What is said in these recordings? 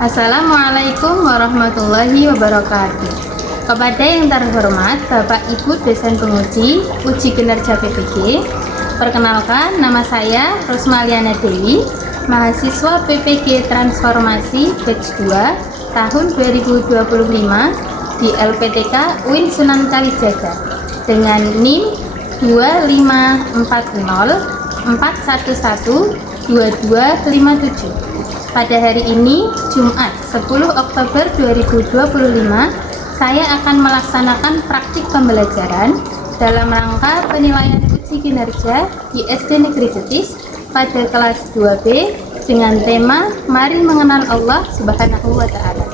Assalamualaikum warahmatullahi wabarakatuh. Kepada yang terhormat Bapak Ibu dosen penguji uji kinerja PPG, perkenalkan nama saya Rosmaliana Dewi, mahasiswa PPG Transformasi Batch 2 tahun 2025 di LPTK UIN Sunan Kalijaga dengan NIM 25410411257. Pada hari ini, Jumat 10 Oktober 2025, saya akan melaksanakan praktik pembelajaran dalam rangka penilaian uji kinerja di SD Negeri Jetis pada kelas 2B dengan tema Mari Mengenal Allah Subhanahu wa Ta'ala.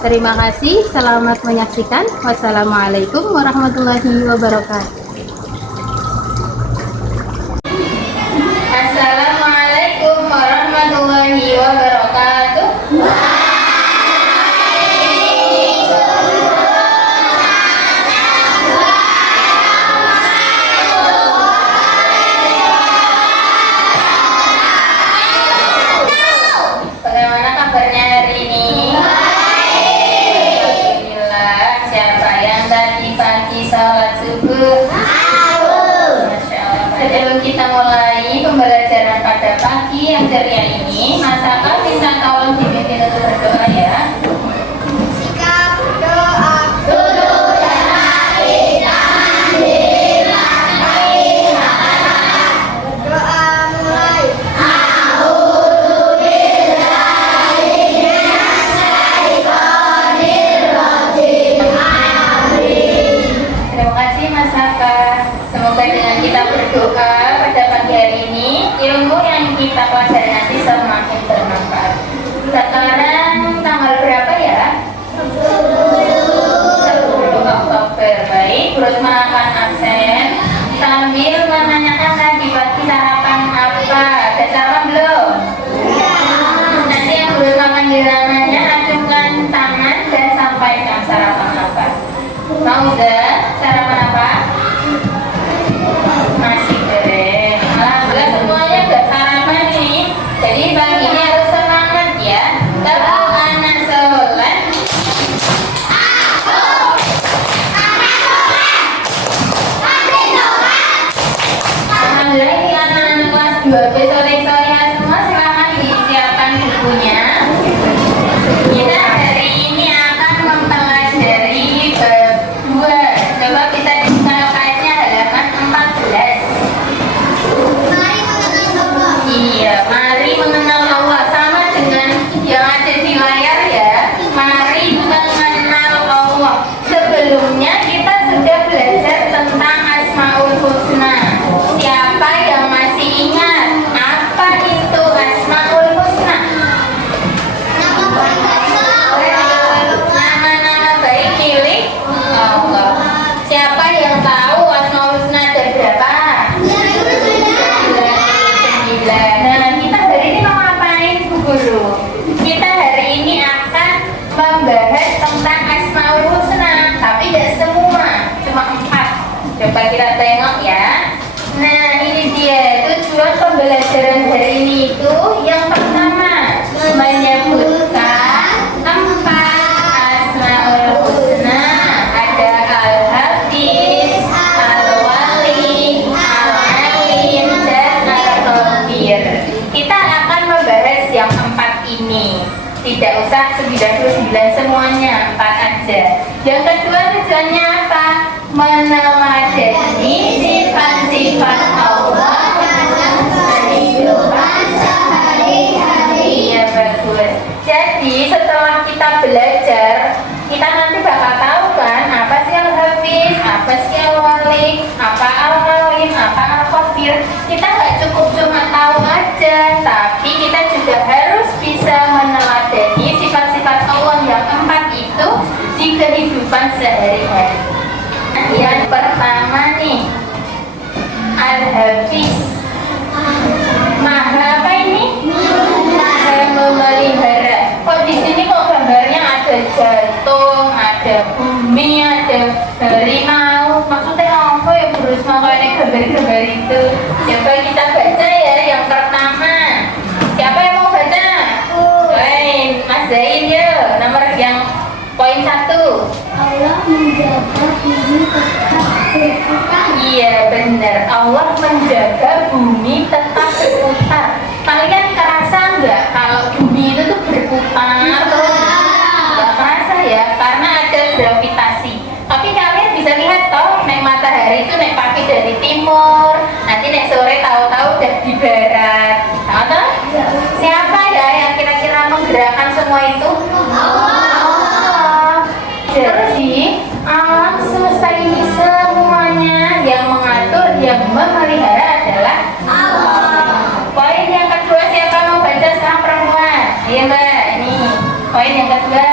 Terima kasih, selamat menyaksikan. Wassalamualaikum warahmatullahi wabarakatuh. Assalamualaikum warahmatullahi wabarakatuh. Bagaimana kabarnya hari ini? Alhamdulillah. Siapa yang tadi pagi sholat subuh? Masya Allah. Sebelum kita mulai pembelajaran pada pagi yang ceria ini, Masaka bisa tolong dipimpin untuk berdoa ya. Sikap doa. Duduk dan mari, tangan di lantai. Berdoa mulai. Terima kasih Masaka. Semoga dengan kita berdoa pada pagi hari ini, ilmu yang kita pelajari nanti semakin bermanfaat. Sekarang tanggal berapa ya? 10 Oktober. Baik, Rosma akan absen sambil menanyakan tadi pagi sarapan apa. Ada sarapan belum? Nanti yang Rosma panggil namanya, acungkan tangan dan sampaikan sarapan apa. Mau sarapan apa? Nasi goreng. Alhamdulillah semuanya udah sarapan nih. Jadi pagi ini harus semangat ya. Kalau anak sholat, alhamdulillah ini anak-anak kelas 2B sore-sore semua silahkan disiapkan bukunya. Kita hari ini akan mempelajari bab 2. Coba bisa dibuka LKS-nya halaman 14. Mari mengenal Allah. Iya, mari mengenal Allah, sama dengan yang ada di layar ya. Mari mengenal Allah. Sebelumnya kita sudah belajar tentang Asmaul Husna. Siapa yang masih ingat apa itu Asmaul Husna? Nama-nama baik milik Allah. Siapa yang tahu Asmaul Husna ada berapa? 99. Nah, kita hari ini mau ngapain Bu Guru? Kita hari ini akan membahas tentang Asmaul Husna, tapi tidak semua, cuma 4. Coba kita tengok ya. Nah, ini dia tujuan pembelajaran hari ini itu yang pertama menyebutkan 4 Asmaul Husna. Ada Al-Hafiz, Al-Wali, Al-Alim, dan Al-Khabir. Kita akan membahas yang 4 ini. Tidak usah 99 semuanya, 4 aja. Yang kedua tujuannya apa? Meneladani sifat-sifat Allah dalam kehidupan sehari-hari. Iya, bagus. Jadi setelah kita belajar, kita nanti bakal tahu kan apa sih Al-Hafiz, apa sih Al-Wali, apa Al-Alim, apa Al-Khabir. Kita nggak cukup cuma tahu aja, tapi kita juga harus bisa meneladani sifat-sifat Allah yang 4 itu di kehidupan sehari-hari. Yang pertama nih, Al-Hafiz. Maha apa ini? Maha memelihara. Kok di sini kok gambarnya ada jantung, ada bumi, ada harimau. Maksudnya apa ya Bu Rusma kalau ini gambar-gambar itu? Coba kita baca ya yang pertama. Siapa yang mau baca? Baik, Mas Zain ya. menjaga bumi tetap berputar. Iya benar, Allah menjaga bumi tetap berputar. Kalian kerasa nggak kalau bumi itu tuh berputar terus? Nggak kerasa ya, karena ada gravitasi. Tapi kalian bisa lihat toh, naik matahari itu naik pagi dari timur, nanti naik sore tahu-tahu udah di barat. Tahu toh? Siapa ya yang kira-kira menggerakkan semua itu? Allah. Jadi alam semesta ini semuanya yang mengatur, yang memelihara adalah Allah. Poin yang kedua, siapa mau baca sekarang perempuan? Iya mbak, ini poin yang kedua.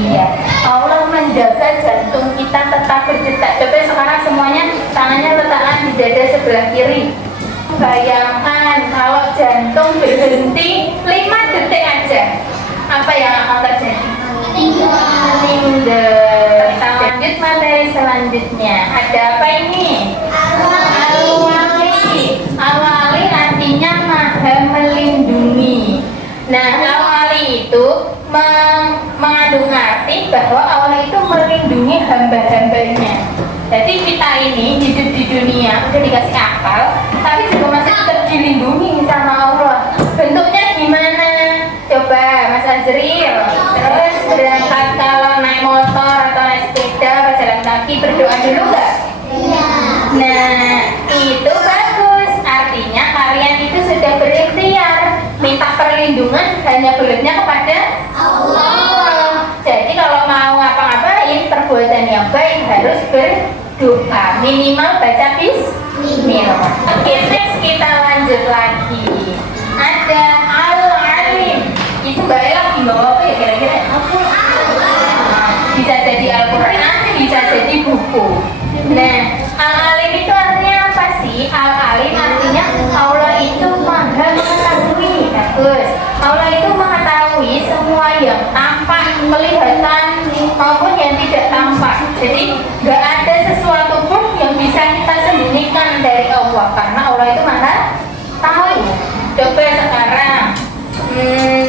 Iya, Allah menjaga jantung kita tetap berdetak. Coba sekarang semuanya tangannya letakkan di dada sebelah kiri. Bayangkan kalau jantung berhenti 5 detik aja, apa yang akan terjadi? Meninggal. Kita lanjut materi selanjutnya. Ada apa ini? Al-Wali. Al-Wali artinya maha melindungi. Nah, Al-Wali itu mengandung arti bahwa Allah itu melindungi hamba-hambanya. Jadi kita ini hidup di dunia udah dikasih akal, tapi juga masih tetap dilindungi sama Allah. Bentuknya gimana? Coba Mas Azril. Terus berangkat kalau naik motor atau naik sepeda atau jalan kaki berdoa dulu nggak? Nah, itu bagus. Artinya kalian itu sudah berikhtiar minta perlindungan hanya bolehnya kepada Allah. Jadi kalau mau ngapa-ngapain perbuatan yang baik harus berdoa, minimal baca bismillah. Oke, next kita lanjut lagi. Ada Al-Alim. Itu Mbak Ella bawa apa ya kira-kira? Bisa jadi Al-Quran, bisa jadi buku. Nah, Al-Alim itu artinya apa sih? Al-Alim artinya Allah itu maha mengetahui. Bagus. Allah itu mengetahui semua yang tampak, kelihatan maupun yang tidak tampak. Jadi nggak ada sesuatu pun yang bisa kita sembunyikan dari Allah, karena Allah itu maha tahu. Coba sekarang,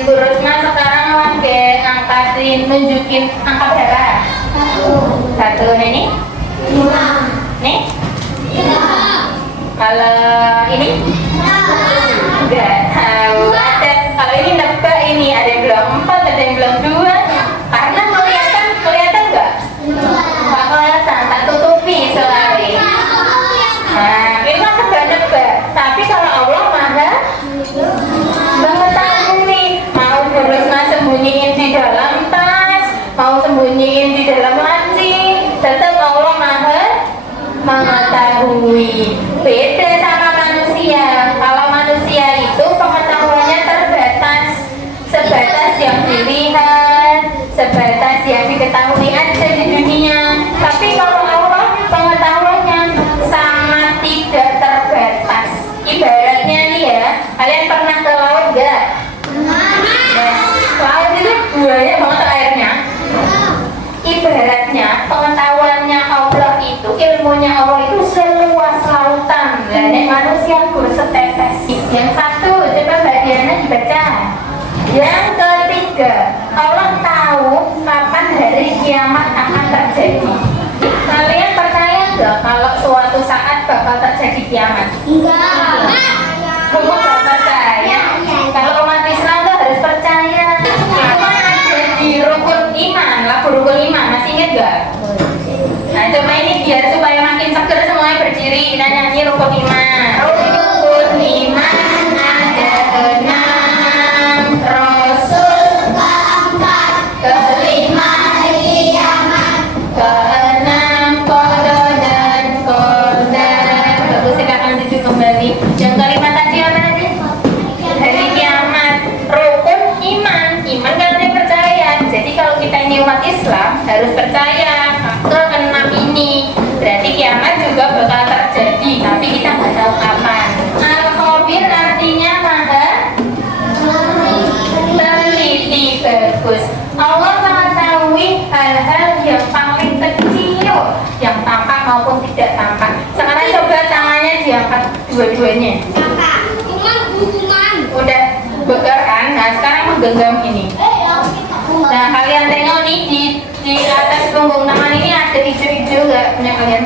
Bu Rusna sekarang lagi angkatin, nunjukin angka berapa? Satu ini? Nih? Kalau ini? Enggak tahu. Ada, kalau ini nebak ini, ada yang bilang 4, ada yang bilang 2. Karena kelihatan nggak? Nggak kelihatan, tak tutupi soalnya. Nah, ini mah nebak-nebak. Tapi kalau Allah maha mengetahui. Mau Rusna sembunyiin di dalam tas, mau sembunyiin di dalam laci, tetap Allah maha mengetahui. Beda sama manusia. Kalau manusia itu pengetahuannya terbatas, sebatas yang dilihat, sebatas yang diketahui aja di dunia. Tapi kalau Allah pengetahuannya sangat tidak terbatas. Ibaratnya nih ya, kalian pernah ke laut nggak? Nah, laut itu buaya banget airnya. Ibaratnya pengetahuannya Allah itu, ilmunya Allah itu seluas lautan. Dan manusia setetes. Yang satu, coba Mbak Diana dibaca. Yang ketiga, Allah tahu kapan hari kiamat akan terjadi. Kalian percaya nggak kalau suatu saat bakal terjadi kiamat? Kamu nggak percaya? Kalau umat Islam tuh harus percaya. Cuma ada di rukun iman, lagu rukun iman, masih ingat nggak? Nah, coba ini biar supaya makin seger semuanya berdiri, kita nyanyi rukun iman. Rukun iman ada 6, Rasul keempat, kelima kiamat, keenam qada dan qadar. Bagus, silakan duduk kembali. Yang kelima tadi apa tadi? Hari kiamat. Rukun iman, iman kan dia percaya. Jadi kalau kita ini umat Islam harus percaya ke-6 ini. Berarti kiamat juga bakal terjadi, tapi kita nggak tahu kapan. Al-Khabir artinya maha teliti. Bagus. Allah mengetahui hal-hal yang paling kecil, yang tampak maupun tidak tampak. Sekarang coba tangannya diangkat dua-duanya. Udah beker kan? Nah sekarang menggenggam ini. Nah, kalian tengok nih di atas punggung tangan ini ada hijau-hijau nggak punya kalian?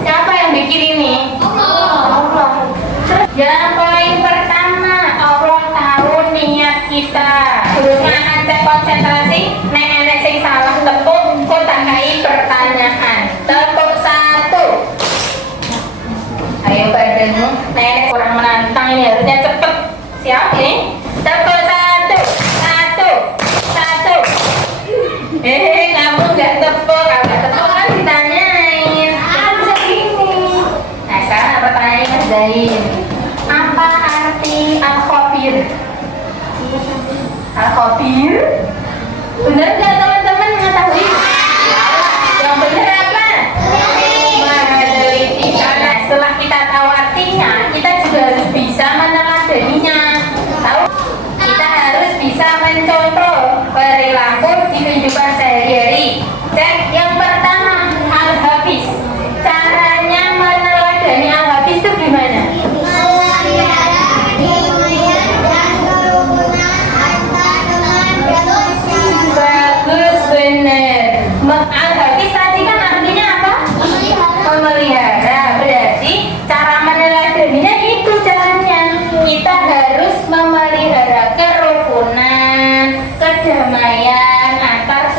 Siapa yang bikin ini? Allah. Terus yang poin pertama, Allah tahu niat kita. Guru akan cek konsentrasi, nenek sing salah tepuk, kok tak kai pertanyaan. Tepuk satu. Ayo badanmu, nenek kurang menantang ini harusnya cepet. Siap nih? Tepuk satu. Kamu nggak tepuk, kalau nggak tepuk kan ditanyain. Bisa gini. Nah sekarang pertanyaannya Mas Zain. Apa arti al-khabir? Al-khabir? Benar nggak teman-teman mengetahui? Yang benar apa? Meneliti. Karena setelah kita tahu artinya, kita juga harus bisa meneladaninya. Tahu? Kita harus bisa mencontoh perilaku di kehidupan sehari-hari. Cek yang pertama, al-hafiz. Caranya meneladani al-hafiz itu gimana? Bagus, benar. Al-hafiz tadi kan artinya apa? Memelihara. Berarti cara meneladaninya itu caranya. Kita harus memelihara kerukunan, kedamaian antar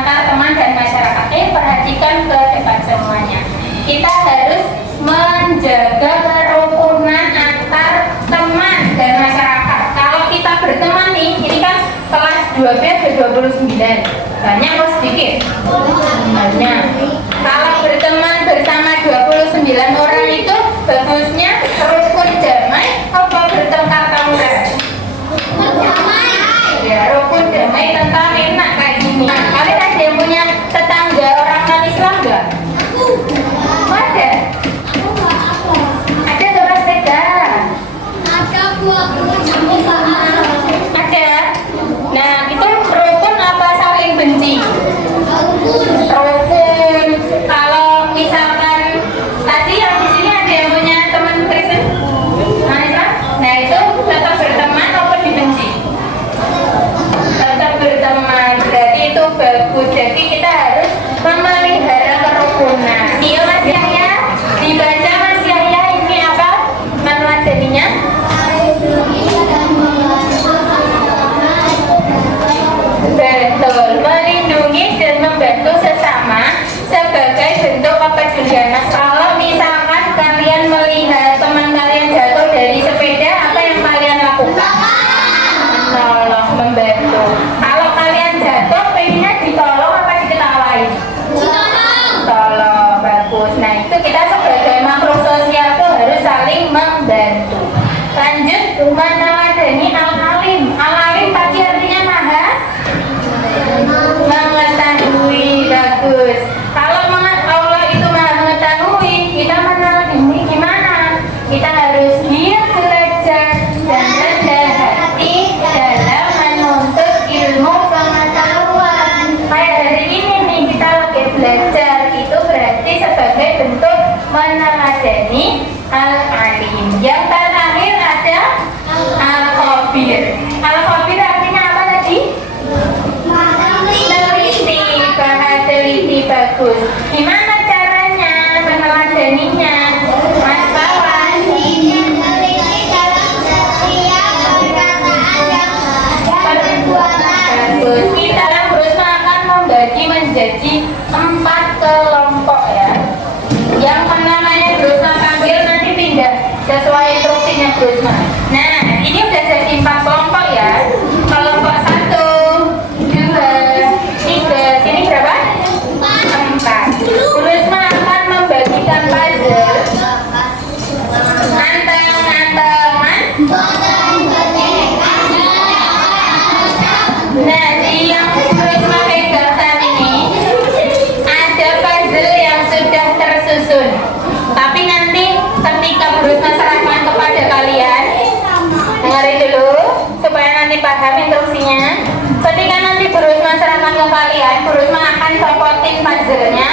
teman dan masyarakat. Perhatikan ke depan semuanya. Kita harus menjaga kerukunan antar teman dan masyarakat. Kalau kita berteman nih, ini kan kelas 2B ada 29. Banyak atau sedikit? Banyak. Kalau berteman bersama 29 orang itu bagusnya rukun damai apa bertengkar tengkar? Ya, rukun damai tentang enak kayak gini. Kalian ada yang punya tetangga orang non-Islam nggak? Ada? Ada orang sepeda? Ada? Nah, itu rukun apa saling benci? Rukun. Kalau misalkan tadi yang di sini ada yang punya teman Kristen? Nah, itu tetap berteman atau dibenci? Tetap berteman, berarti itu bagus. Jadi kita harus memelihara kerukunan. Iya Mas Yahya, dibaca Mas Yahya, ini apa meneladaninya? Betul, melindungi dan membantu sesama sebagai bentuk kepedulian. Nah, kalau misalkan kalian melihat teman kalian jatuh dari sepeda, apa yang kalian lakukan? Menolong, membantu. Kalau kalian jatuh, pengennya ditolong apa diketawain? Tolong, bagus. Nah itu kita sebagai makhluk sosial tuh harus saling membantu. Lanjut, meneladani al-alim. Al-alim tadi artinya maha mengetahui, bagus. Kalau Allah itu maha mengetahui, kita meneladani gimana? Kita harus giat belajar dan rendah hati dalam menuntut ilmu pengetahuan. Kayak hari ini nih kita lagi belajar, itu berarti sebagai bentuk meneladani al-alim. Yang terakhir ada al-khabir. Al-khabir artinya apa tadi? Teliti, bagus. Gimana caranya meneladaninya? Mas Bawan. Bagus. Kita Brusma akan membagi menjadi 4 kelompok ya. Yang namanya Brusma panggil nanti pindah sesuai instruksinya Brusma. Nah, ini udah jadi 4 kelompok ya. Kelompok 1, 2, 3, sini berapa? 4. Brusma akan membagikan puzzle. Nah, yang Brusma pegang saat ini ada puzzle yang sudah tersusun. Tapi nanti ketika Brusma serahkan kepada kalian, dengarin dulu supaya nanti paham instruksinya. Ketika nanti Brusma serahkan ke kalian, Brusma akan copotin puzzle-nya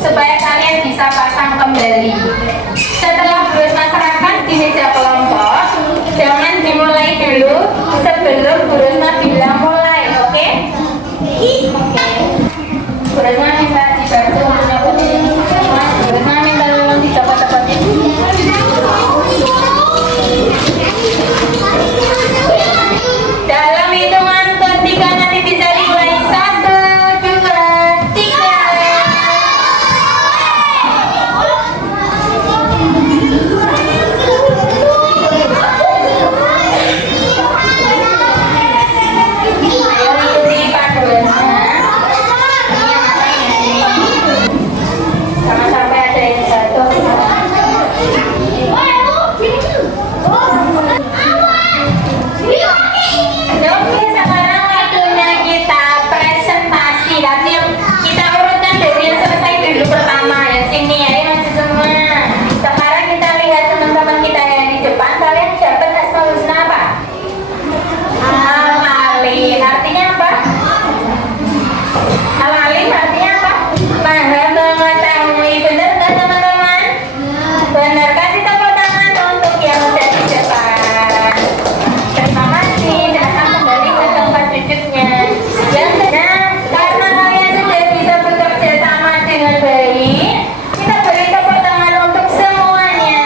supaya kalian bisa pasang kembali. Setelah Brusma serahkan di meja kelompok, jangan dimulai dulu sebelum Brusma bilang mulai. Beresna minta dibantu untuk nyapuin. Mas, Beresna minta tolong dicopot-copotin. Dalam hitungan ketiga nanti bisa dimulai 1, 2, 3. Ayo ikuti panduannya. Jangan sampai ada yang jatuh. Oke, sekarang waktunya kita presentasi. Tapi kita urutkan dari yang selesai dulu pertama ya. Sini ya, masih semua. Sekarang kita lihat teman-teman kita yang di depan. Kalian dapat asmaul husna apa? Al-alim. Artinya apa? Al-alim artinya apa? Maha mengetahui. Benar nggak teman-teman? Benar. Kasih tepuk tangan untuk yang udah di depan. Terima kasih. Dan akan kembali ke tempat duduknya. Yang benar, karena kalian sudah bisa bekerja sama dengan baik, kita beri tepuk tangan untuk semuanya.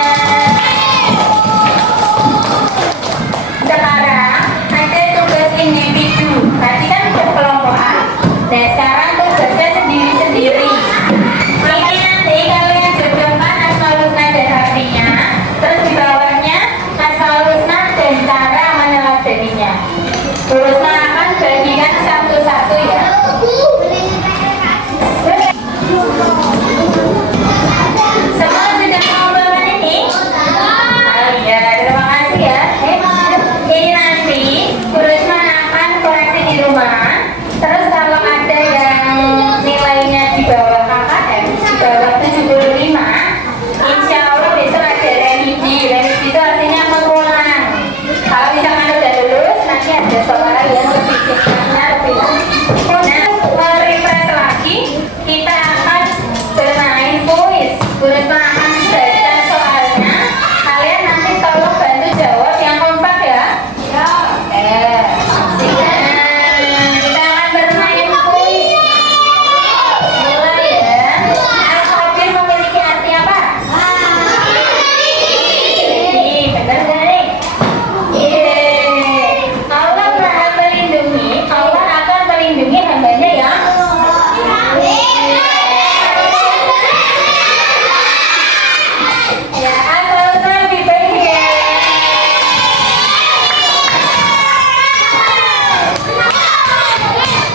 Sekarang ada tugas individu. Tadi kan berkelompokan. Nah sekarang tugasnya sendiri-sendiri. Ini nanti kalian jodohkan asmaul husna dan artinya. Terus di bawahnya asmaul husna dan cara meneladaninya. Hurufnya akan bagikan satu-satu ya. Semua sudah mengumpulkan ini? Oh iya, terima kasih ya. Ini nanti Hurufnya akan koreksi di rumah. Terus kalau ada yang nilainya di bawah KKM, di bawah 75, insya Allah besok ada remedi. Remedi itu artinya mengulang. Kalau misalkan udah lulus, nanti ada soal yang lebih singkatnya lebih. Nah, refresh lagi, kita akan bermain kuis. Hurufnya akan baca soalnya. Kalian nanti tolong bantu jawab yang kompak ya. Kita akan bermain kuis. Mulai ya. Al-khabir memiliki arti apa? Benar nggak nih? Allah Maha Pelindungi. Allah akan melindungi hambanya ya. Ya, asal lebih baik ya.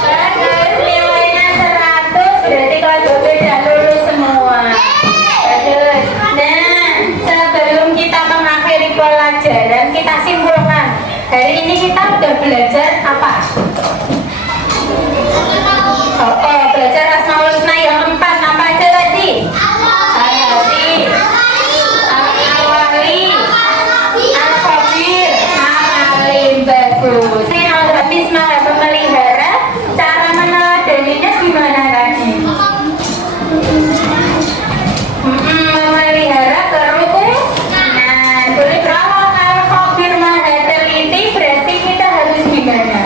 Bagus, nilainya 100, berarti kelas 12 sudah lulus semua. Bagus. Nah, sebelum kita mengakhiri pelajaran, kita simpulkan. Hari ini kita udah belajar apa? Oh, belajar asmaul husna yang 4. Apa aja tadi? Al-Hadi, Al-Awali, Al-Khabir, Al-Alim. Bagus. Ini Al-Hafiz Maha Pemelihara. Cara meneladaninya gimana tadi? Memelihara kerukunan. Boleh kalau Al-Khabir Maha teliti, berarti kita harus gimana?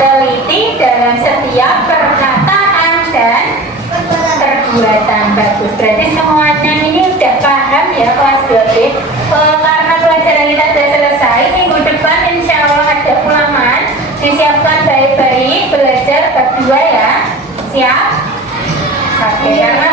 Teliti dalam setiap perkataan dan perbuatan. Bagus. Berarti semuanya ini udah paham ya kelas 2B. Karena pelajaran kita sudah selesai, minggu depan insya Allah ada ulangan. Disiapkan baik-baik, belajar bab 2 ya. Siap? Oke, karena